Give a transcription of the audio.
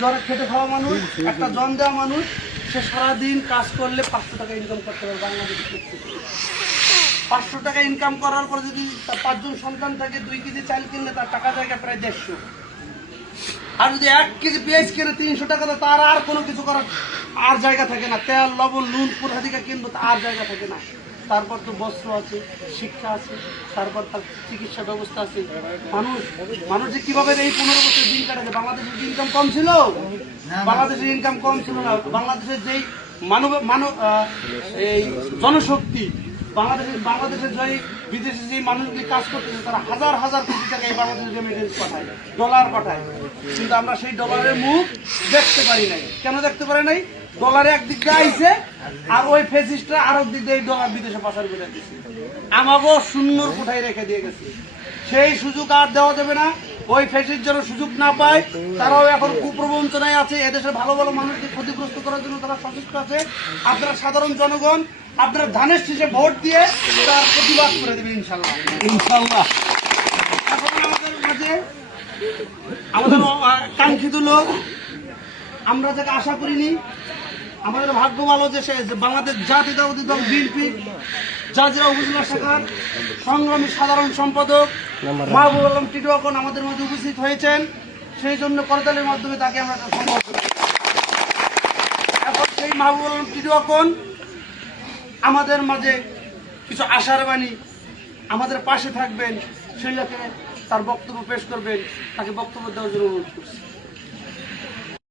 জ্বরে খেটে খাওয়া মানুষ, একটা জন দেওয়া মানুষ, সে সারাদিন কাজ করলে 500 টাকা ইনকাম করতে পারে বাংলাদেশে। 500 টাকা ইনকাম করার পর যদি তার 5 জন সন্তান থাকে, 2 কেজি চাল কিনলে তার টাকা জায়গা প্রায় 150। আর যদি 1 কেজি পেঁয়াজ কিনে 300 টাকা, তার আর কোনো কিছু করার আর জায়গা থাকে না। তেল, লবণ, নুন কোথা থেকে কিনবো আর জায়গা থাকে না। তারপর তো বস্ত্র আছে, শিক্ষা আছে, তারপর তার চিকিৎসা ব্যবস্থা আছে। মানুষ যে কিভাবে এই 15 বছর দিন কাটাছে। বাংলাদেশের ইনকাম কম ছিল, বাংলাদেশের ইনকাম কম ছিল না। বাংলাদেশের যেই এই জনশক্তি, বাংলাদেশের যে বিদেশে যে মানুষগুলি কাজ করতেছে, তারা হাজার হাজার কোটি টাকা এই বাংলাদেশের রেমিটেন্স পাঠায়, ডলার পাঠায়। কিন্তু আমরা সেই ডলারের মুখ দেখতে পারি নাই। কেন দেখতে পারি নাই? ডলারে একদিক দিয়ে আইছে, আর ওই ফেসিস্টরা আর একদিক দিয়ে ডলার বিদেশে পাচার করে দিচ্ছে। আমাকেও শূন্যর কোঠায় রেখে দিয়ে গেছে। সেই সুযোগ আর দেওয়া যাবে না। ওই ফেসিস্ট যেন সুযোগ না পায়। তারাও এখন কুপ্রবঞ্চনায় আছে। এদেশের ভালো ভালো মানুষকে ক্ষতিগ্রস্ত করার জন্য তারা সচেষ্ট আছে। আপনারা সাধারণ জনগণ, আপনারা ধানের শীষে ভোট দিয়ে তার প্রতিবাদ করে দেবেন ইনশাল্লাহ, ইনশাল্লাহ। এখন আমাদের মাঝে আমাদের কাঙ্ক্ষিত লোক, আমরা যাকে আশা করিনি, আমাদের ভাগ্য ভালো যে সে বাংলাদেশ জাতীয়তাবাদী দল বিএনপি জাজিরা উপজেলা শাখার সংগ্রামী সাধারণ সম্পাদক মাহবুব আলম টিটু এখন আমাদের মাঝে উপস্থিত হয়েছেন। সেই জন্য করতালের মাধ্যমে তাকে আমরা সম্মান করি। এখন সেই মাহবুব আলম টিটু এখন আমাদের মাঝে কিছু আশার বাণী, আমাদের পাশে থাকবেন, সেই লক্ষ্যে তার বক্তব্য পেশ করবেন। তাকে বক্তব্য দেওয়ার জন্য অনুরোধ করছি।